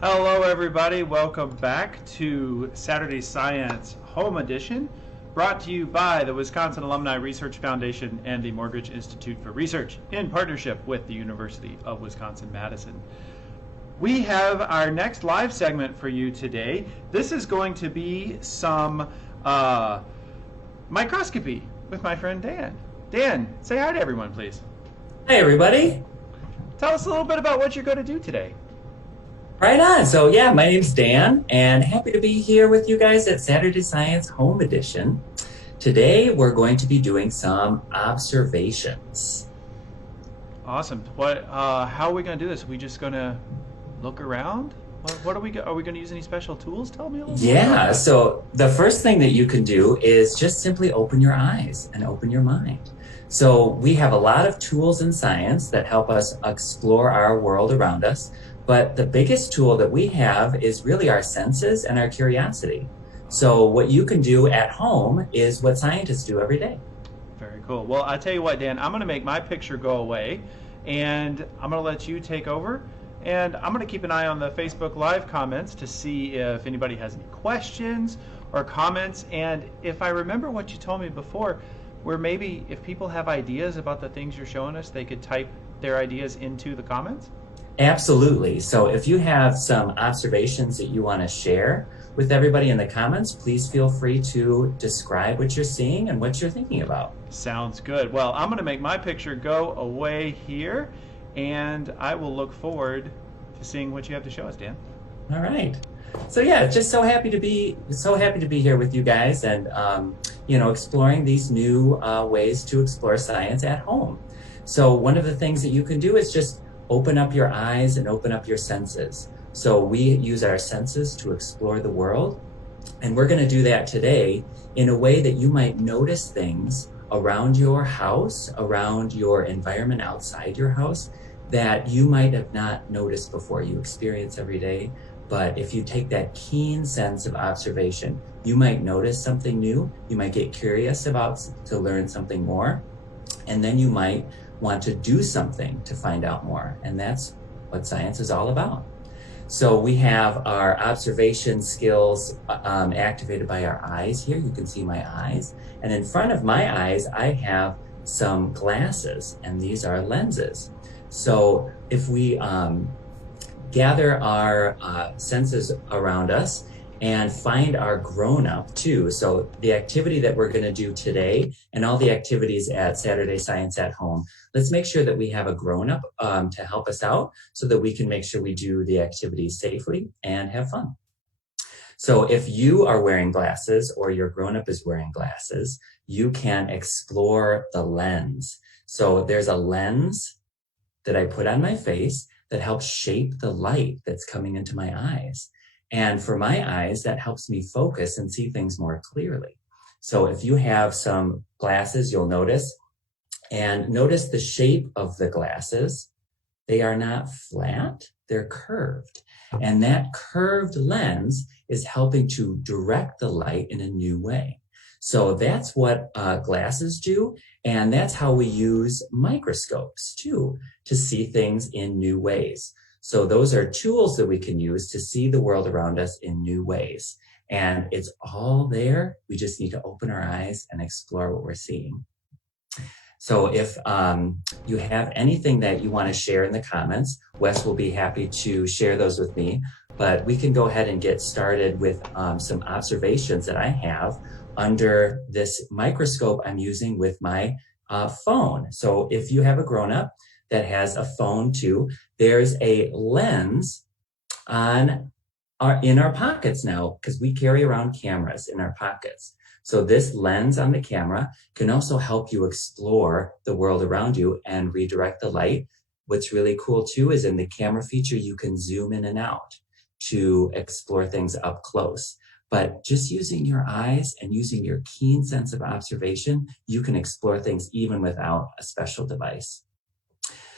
Hello, everybody. Welcome back to Saturday Science Home Edition, brought to you by the Wisconsin Alumni Research Foundation and the Morgridge Institute for Research in partnership with the University of Wisconsin-Madison. We have our next live segment for you today. This is going to be some microscopy with my friend Dan. Dan, say hi to everyone, please. Hi, everybody. Tell us a little bit about what you're going to do today. Right on. So, yeah, my name's Dan, and happy to be here with you guys at Saturday Science Home Edition. Today, we're going to be doing some observations. Awesome. How are we going to do this? Are we just going to look around? What are we going to use any special tools? Tell me a little more about Yeah, that. so the first thing that you can do is just simply open your eyes and open your mind. So we have a lot of tools in science that help us explore our world around us, but the biggest tool that we have is really our senses and our curiosity. So what you can do at home is what scientists do every day. Very cool. Well, I tell you what, Dan, I'm going to make my picture go away, and I'm going to let you take over. And I'm going to keep an eye on the Facebook Live comments to see if anybody has any questions or comments. And if I remember what you told me before, where maybe if people have ideas about the things you're showing us, they could type their ideas into the comments. Absolutely. So if you have some observations that you want to share with everybody in the comments, please feel free to describe what you're seeing and what you're thinking about. Sounds good. Well, I'm going to make my picture go away here, and I will look forward to seeing what you have to show us, Dan. All right. So yeah, just so happy to be here with you guys, and exploring these new ways to explore science at home. So one of the things that you can do is just open up your eyes and open up your senses. So we use our senses to explore the world, and we're going to do that today in a way that you might notice things around your house, around your environment outside your house, that you might have not noticed before. You experience every day. But if you take that keen sense of observation, you might notice something new. You might get curious to learn something more. And then you might want to do something to find out more. And that's what science is all about. So we have our observation skills activated by our eyes here. You can see my eyes. And in front of my eyes, I have some glasses, and these are lenses. So if we gather our senses around us and find our grown-up too. So the activity that we're going to do today and all the activities at Saturday Science at Home, let's make sure that we have a grown-up to help us out so that we can make sure we do the activities safely and have fun. So if you are wearing glasses or your grown-up is wearing glasses, you can explore the lens. So there's a lens that I put on my face that helps shape the light that's coming into my eyes. And for my eyes, that helps me focus and see things more clearly. So if you have some glasses, you'll notice the shape of the glasses. They are not flat, they're curved. And that curved lens is helping to direct the light in a new way. So that's what glasses do. And that's how we use microscopes too, to see things in new ways. So those are tools that we can use to see the world around us in new ways. And it's all there. We just need to open our eyes and explore what we're seeing. So if you have anything that you want to share in the comments, Wes will be happy to share those with me. But we can go ahead and get started with some observations that I have under this microscope I'm using with my phone. So if you have a grown-up that has a phone too, there's a lens in our pockets now, because we carry around cameras in our pockets. So this lens on the camera can also help you explore the world around you and redirect the light. What's really cool too is in the camera feature, you can zoom in and out to explore things up close. But just using your eyes and using your keen sense of observation, you can explore things even without a special device.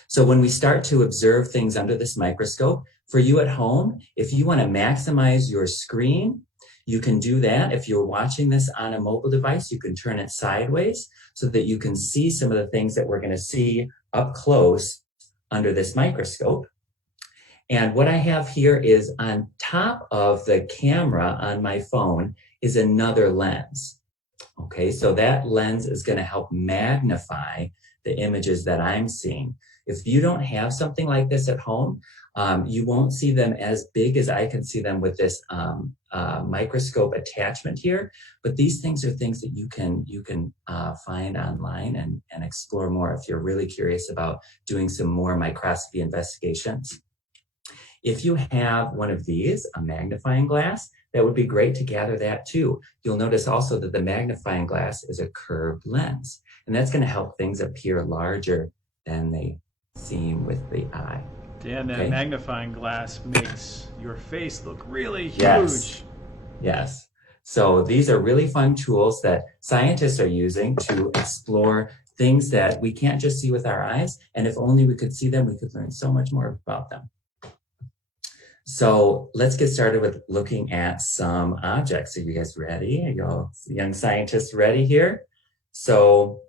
So when we start to observe things under this microscope, for you at home, if you want to maximize your screen, you can do that. If you're watching this on a mobile device, you can turn it sideways so that you can see some of the things that we're going to see up close under this microscope. And what I have here is on top of the camera on my phone is another lens. Okay, so that lens is going to help magnify the images that I'm seeing. If you don't have something like this at home, you won't see them as big as I can see them with this microscope attachment here. But these things are things that you can find online and explore more if you're really curious about doing some more microscopy investigations. If you have one of these, a magnifying glass, that would be great to gather that too. You'll notice also that the magnifying glass is a curved lens, and that's going to help things appear larger than they seem with the eye. Dan, that magnifying glass makes your face look really huge. Yes. Yes. So these are really fun tools that scientists are using to explore things that we can't just see with our eyes, and if only we could see them, we could learn so much more about them. So let's get started with looking at some objects. Are you guys ready? Are you all young scientists ready here? So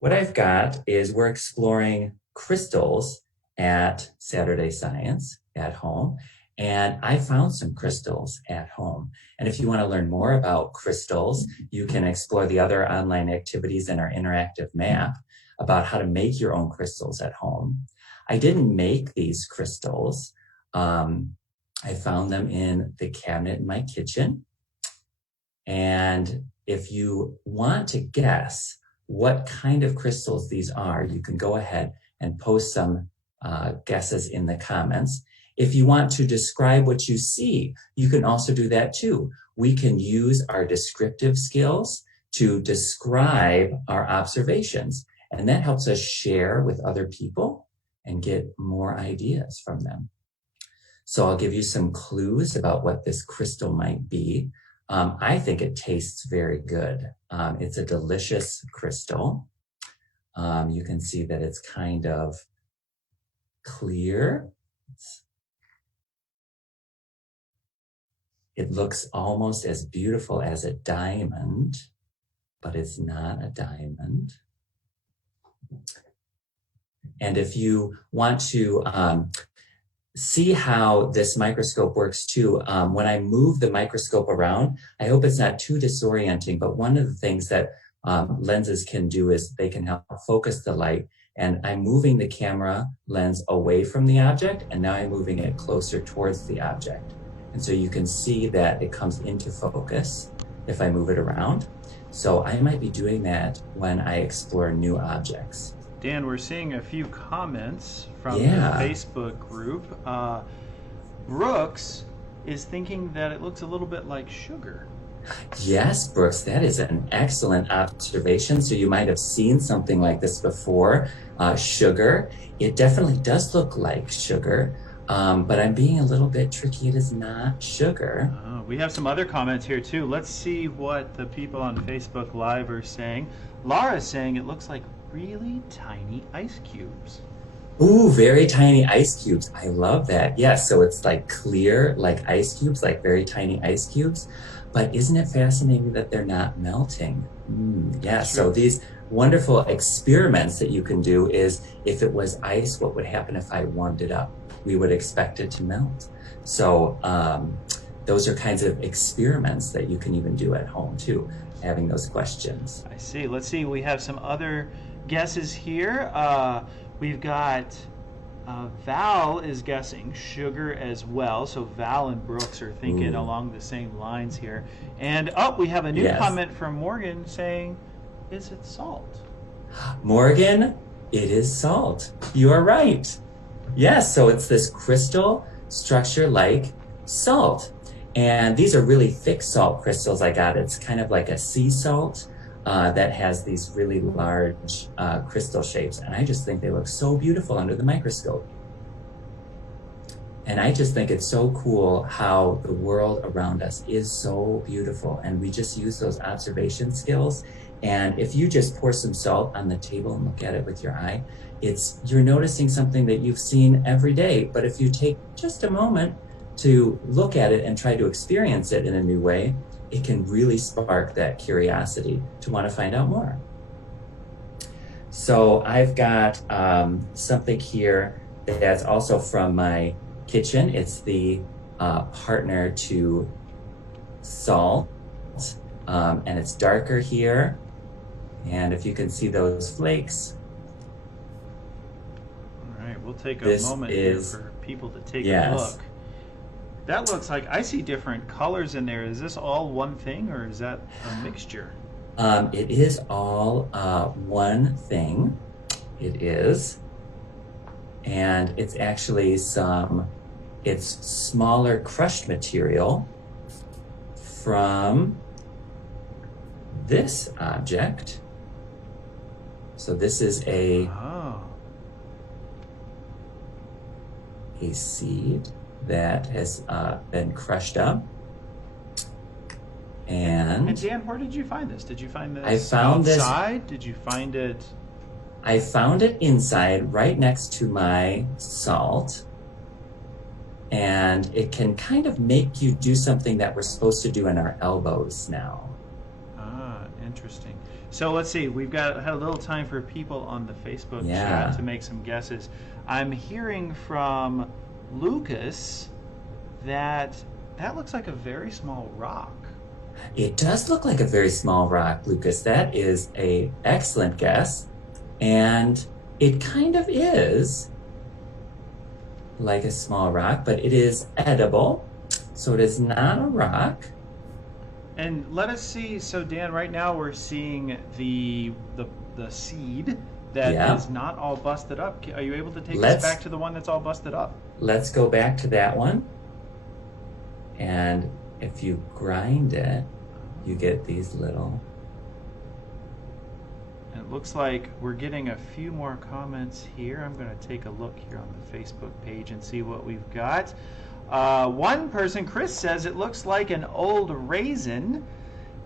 what I've got is we're exploring crystals at Saturday Science at home. And I found some crystals at home. And if you want to learn more about crystals, you can explore the other online activities in our interactive map about how to make your own crystals at home. I didn't make these crystals. I found them in the cabinet in my kitchen. And if you want to guess what kind of crystals these are, you can go ahead and post some guesses in the comments. If you want to describe what you see, you can also do that too. We can use our descriptive skills to describe our observations, and that helps us share with other people and get more ideas from them. So I'll give you some clues about what this crystal might be. I think it tastes very good. It's a delicious crystal. You can see that it's kind of clear. It looks almost as beautiful as a diamond, but it's not a diamond. And if you want to see how this microscope works too, when I move the microscope around, I hope it's not too disorienting, but one of the things that lenses can do is they can help focus the light. And I'm moving the camera lens away from the object, and now I'm moving it closer towards the object. And so you can see that it comes into focus if I move it around. So I might be doing that when I explore new objects. Dan, we're seeing a few comments from the Facebook group. Brooks is thinking that it looks a little bit like sugar. Yes, Brooks, that is an excellent observation. So you might have seen something like this before. Sugar, it definitely does look like sugar. But I'm being a little bit tricky. It is not sugar. We have some other comments here too. Let's see what the people on Facebook Live are saying. Laura's saying it looks like really tiny ice cubes. Ooh, very tiny ice cubes. I love that. Yes, so it's like clear, like ice cubes, like very tiny ice cubes. But isn't it fascinating that they're not melting? Yeah, so these wonderful experiments that you can do is, if it was ice, what would happen if I warmed it up? We would expect it to melt. So those are kinds of experiments that you can even do at home too, having those questions. I see. Let's see. We have some other guesses here. We've got Val is guessing sugar as well. So Val and Brooks are thinking along the same lines here. And we have a new comment from Morgan saying, is it salt? Morgan, it is salt. You are right. Yes, so it's this crystal structure like salt. And these are really thick salt crystals I got. It's kind of like a sea salt that has these really large crystal shapes. And I just think they look so beautiful under the microscope. And I just think it's so cool how the world around us is so beautiful. And we just use those observation skills. And if you just pour some salt on the table and look at it with your eye, you're noticing something that you've seen every day. But if you take just a moment to look at it and try to experience it in a new way, it can really spark that curiosity to want to find out more. So I've got something here that's also from my kitchen. It's the partner to salt, and it's darker here. And if you can see those flakes. All right, we'll take a This moment is- here for people to take a Yes. look. That looks like, I see different colors in there. Is this all one thing, or is that a mixture? It is all one thing. It is. And it's actually it's smaller crushed material from this object. So this is a Oh, seed that has been crushed up. and Dan, where did you find this? Did you find this I found this- outside? Did you find it? I found it inside, right next to my salt. And it can kind of make you do something that we're supposed to do in our elbows now. Ah, interesting. So let's see. We've had a little time for people on the Facebook Yeah. chat to make some guesses. I'm hearing from Lucas that looks like a very small rock. It does look like a very small rock, Lucas. That is an excellent guess. And it kind of is like a small rock, but it is edible. So it is not a rock. And let us see. So Dan, right now we're seeing the seed that Yeah. is not all busted up. Are you able to take us Let's- back to the one that's all busted up? Let's go back to that one. And if you grind it, you get these little. And it looks like we're getting a few more comments here. I'm going to take a look here on the Facebook page and see what we've got. One person, Chris, says it looks like an old raisin.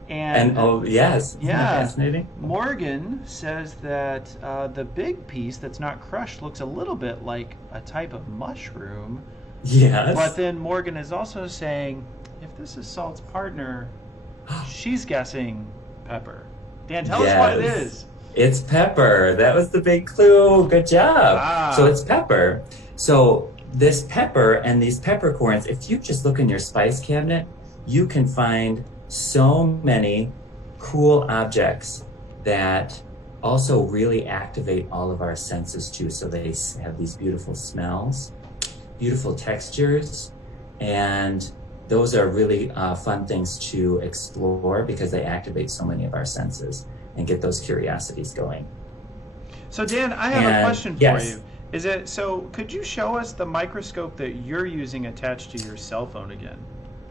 And oh, yes. Isn't that Yeah. fascinating? Morgan says that the big piece that's not crushed looks a little bit like a type of mushroom. Yes. But then Morgan is also saying, if this is Salt's partner, she's guessing pepper. Dan, tell us what it Yes. is. It's pepper. That was the big clue. Good job. Ah. So it's pepper. So this pepper and these peppercorns, if you just look in your spice cabinet, you can find so many cool objects that also really activate all of our senses too. So they have these beautiful smells, beautiful textures, and those are really fun things to explore because they activate so many of our senses and get those curiosities going. So Dan, I have a And- question for yes. you. Is it so? Could you show us the microscope that you're using attached to your cell phone again?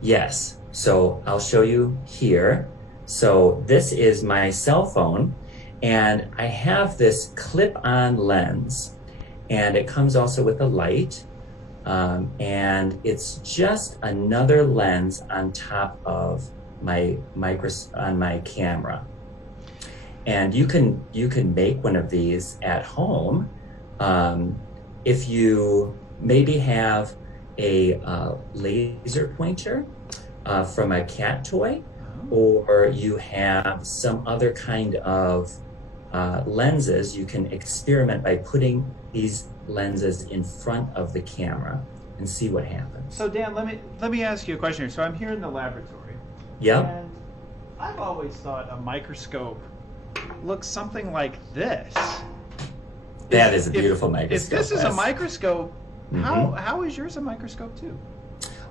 Yes, so I'll show you here. So this is my cell phone, and I have this clip-on lens, and it comes also with a light, and it's just another lens on top of my camera. And you can make one of these at home if you maybe have a laser pointer from a cat toy, or you have some other kind of lenses. You can experiment by putting these lenses in front of the camera and see what happens. So Dan, let me ask you a question here. So I'm here in the laboratory. Yep. And I've always thought a microscope looks something like this. That is a beautiful If microscope. this is a Wes. microscope, Mhm. how is yours a microscope too?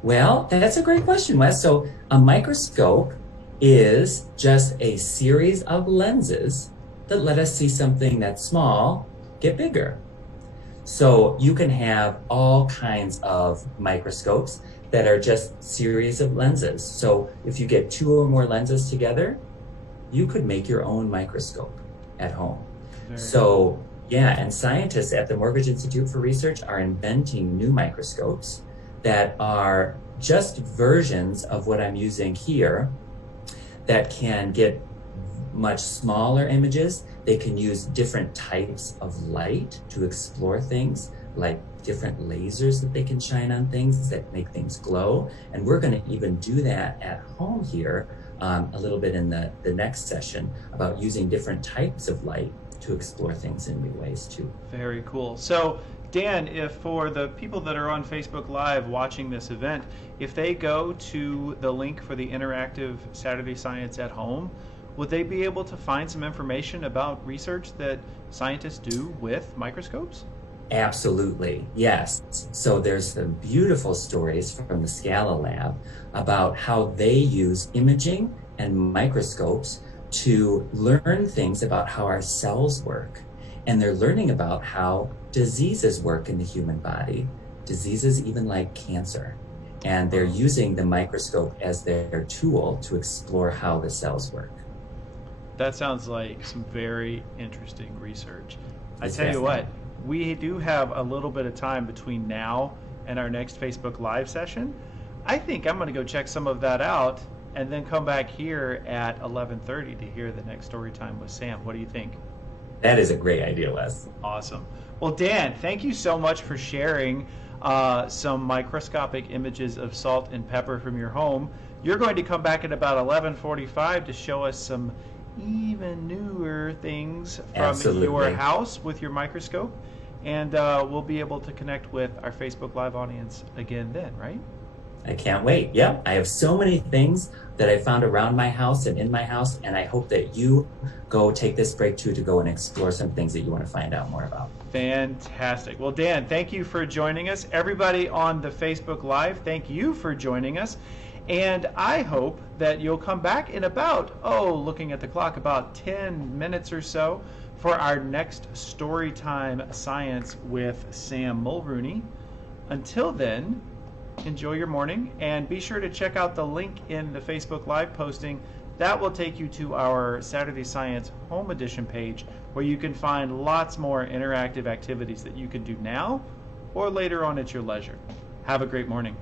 Well, that's a great question, Wes. So a microscope is just a series of lenses that let us see something that's small get bigger. So you can have all kinds of microscopes that are just series of lenses. So if you get two or more lenses together, you could make your own microscope at home. Very So yeah, and scientists at the Morgridge Institute for Research are inventing new microscopes that are just versions of what I'm using here that can get much smaller images. They can use different types of light to explore things, like different lasers that they can shine on things that make things glow. And we're going to even do that at home here a little bit in the next session about using different types of light to explore things in new ways too. Very cool. So Dan, if for the people that are on Facebook Live watching this event, if they go to the link for the interactive Saturday Science at Home, would they be able to find some information about research that scientists do with microscopes? Absolutely, yes. So there's some beautiful stories from the Scala lab about how they use imaging and microscopes to learn things about how our cells work. And they're learning about how diseases work in the human body, diseases even like cancer. And they're using the microscope as their tool to explore how the cells work. That sounds like some very interesting research. I It's tell you what, fascinating. we do have a little bit of time between now and our next Facebook Live session. I think I'm going to go check some of that out and then come back here at 11:30 to hear the next story time with Sam. What do you think? That is a great idea, Les. Awesome. Well, Dan, thank you so much for sharing some microscopic images of salt and pepper from your home. You're going to come back at about 11:45 to show us some even newer things from Absolutely. your house with your microscope. And we'll be able to connect with our Facebook Live audience again then, right? I can't wait. Yep, I have so many things that I found around my house and in my house, and I hope that you go take this break too to go and explore some things that you want to find out more about. Fantastic. Well, Dan, thank you for joining us. Everybody on the Facebook Live, thank you for joining us. And I hope that you'll come back in about, looking at the clock, about 10 minutes or so for our next Storytime Science with Sam Mulrooney. Until then, enjoy your morning, and be sure to check out the link in the Facebook Live posting. That will take you to our Saturday Science Home Edition page, where you can find lots more interactive activities that you can do now or later on at your leisure. Have a great morning.